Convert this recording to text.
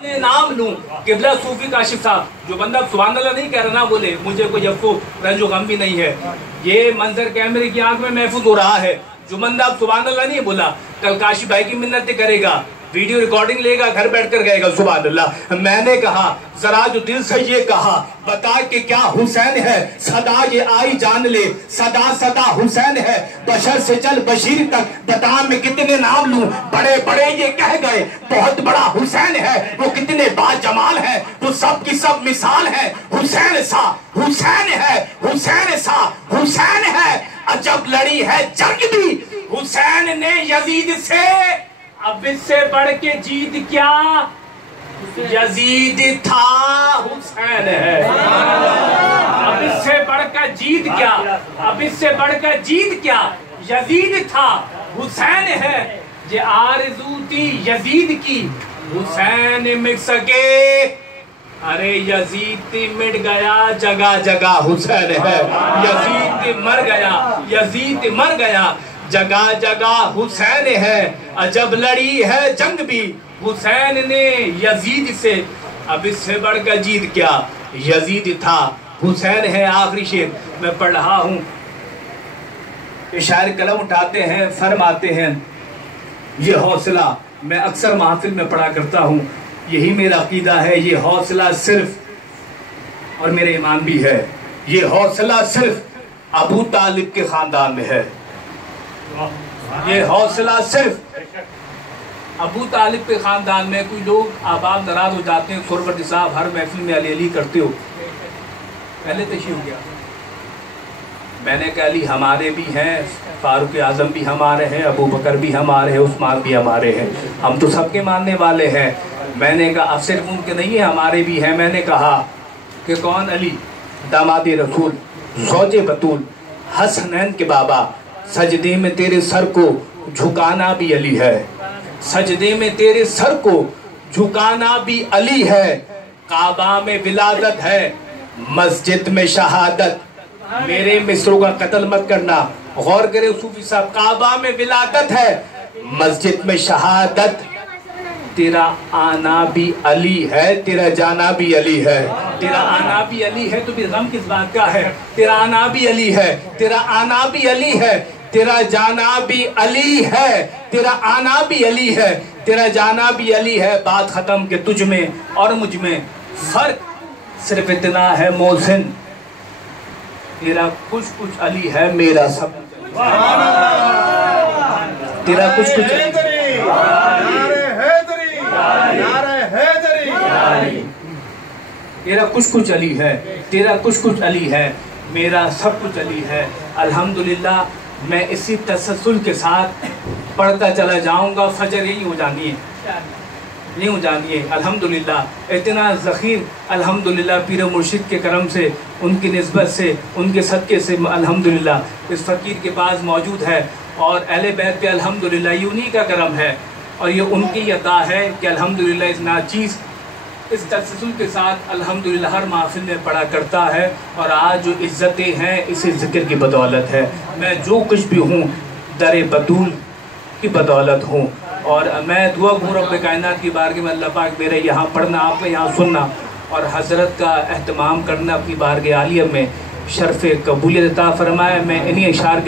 नाम लूं किबला सूफी काशिफ साहब, जो बंदा सुभान अल्लाह नहीं कह रहा ना बोले, मुझे कोई अफसोस रंजो गम भी नहीं है। ये मंजर कैमरे की आंख में महफूज हो रहा है। जो बंदा अब सुभान अल्लाह नहीं बोला, कल काशिफ भाई की मिन्नतें करेगा, वीडियो रिकॉर्डिंग लेगा, घर बैठकर कहेगा सुभान अल्लाह। मैंने कहा जरा जो दिल से ये कहा, बता कि क्या हुसैन है, सदा ये आई जान ले, सदा सदा हुसैन है, बशर से चल बशीर तक, बता मैं कितने नाम लूं, बड़े बड़े ये कह गए, बहुत बड़ा हुसैन है, वो कितने बाजमाल है, वो सब की सब मिसाल है, हुसैन सा हुसैन है, हुसैन सा हुसैन है, अजब लड़ी है जंग भी हुसैन ने यजीद से, अब इससे बढ़ के जीत क्या, यजीद था हुसैन है। अब इससे बढ़कर जीत क्या, अब इससे बढ़कर जीत क्या, यजीद था हुसैन है। ये आरज़ू थी यजीद की, हुसैन मिट सके, अरे यजीद मिट गया, जगह जगह हुसैन है। यजीद मर गया, यजीद मर गया, जगह जगह हुसैन है, अजब लड़ी है जंग भी हुसैन ने यजीद से, अब इससे बढ़कर जीत क्या, यजीद था हुसैन है। आखिरी शेर मैं पढ़ रहा हूँ। ये शायर कलम उठाते हैं, फरमाते हैं, ये हौसला मैं अक्सर महफिल में पढ़ा करता हूँ, यही मेरा अकीदा है, ये हौसला सिर्फ, और मेरे ईमान भी है, ये हौसला सिर्फ अबू तालिब के खानदान में है। ये हौसला सिर्फ अबू तालिब के खानदान में। कोई लोग आबाद नाराज हो जाते हैं, सुरवटी साहब हर महफिल में अली अली करते हो, पहले तशरीफ हो गया। मैंने कहा अली हमारे भी हैं, फारूक आजम भी हमारे हैं, अबू बकर भी हमारे हैं, उस्मान भी हमारे हैं, हम तो सबके मानने वाले हैं। मैंने कहा अब सिर्फ उनके नहीं है, हमारे भी हैं। मैंने कहा कि कौन, अली दामाद रसूल, ज़ौजे बतूल, हसनैन के बाबा, सजदे में तेरे सर को झुकाना भी अली है, सजदे में तेरे सर को झुकाना भी अली है, काबा में विलादत है, मस्जिद में शहादत, मेरे मिस्रों का कत्ल मत करना, गौर करे सूफी साहब, काबा में विलादत है, मस्जिद में शहादत, तेरा आना भी अली है, तेरा जाना भी अली है। तेरा आना भी अली है तो भी गम किस बात का है, तेरा आना भी अली है, तेरा आना भी अली है, तेरा जाना भी अली है, तेरा आना भी अली है, तेरा जाना भी अली है। बात खत्म कि तुझ में और मुझ में फर्क सिर्फ इतना है मोहसिन, तेरा कुछ कुछ अली है, मेरा सब तेरा कुछ कुछ तेरा कुछ कुछ अली है, तेरा कुछ कुछ अली है, मेरा सब कुछ अली है। अल्हम्दुलिल्लाह मैं इसी तसल्सल के साथ पढ़ता चला जाऊंगा, फजर यही हो जानी है, नहीं हो जानी है। अल्हम्दुलिल्लाह इतना ज़ख़ीर अल्हम्दुलिल्लाह पीर मुर्शिद के करम से, उनकी निस्बत से, उनके सदक़े से अल्हम्दुलिल्लाह इस फ़कीर के पास मौजूद है। और अहले बैत पे अल्हम्दुलिल्लाह ये उन्हीं का करम है और ये उनकी अता है कि अल्हम्दुलिल्लाह इस नाचीज़ इस तसल्सल के साथ अल्हम्दुलिल्लाह हर महफिल में पढ़ा करता है। और आज जो इज़्ज़तें हैं इसी ज़िक्र की बदौलत है, मैं जो कुछ भी हूँ दर बतूल की बदौलत हूँ। और मैं दुआ हूँ रब्ब कायनात की बारगाह में, अल्लाह पाक मेरे यहाँ पढ़ना, आपके यहाँ सुनना और हज़रत का एहतमाम करना अपनी बारगाह आलिया में शर्फ़ कबूलियत अता फरमाए। मैं इन्हीं इशार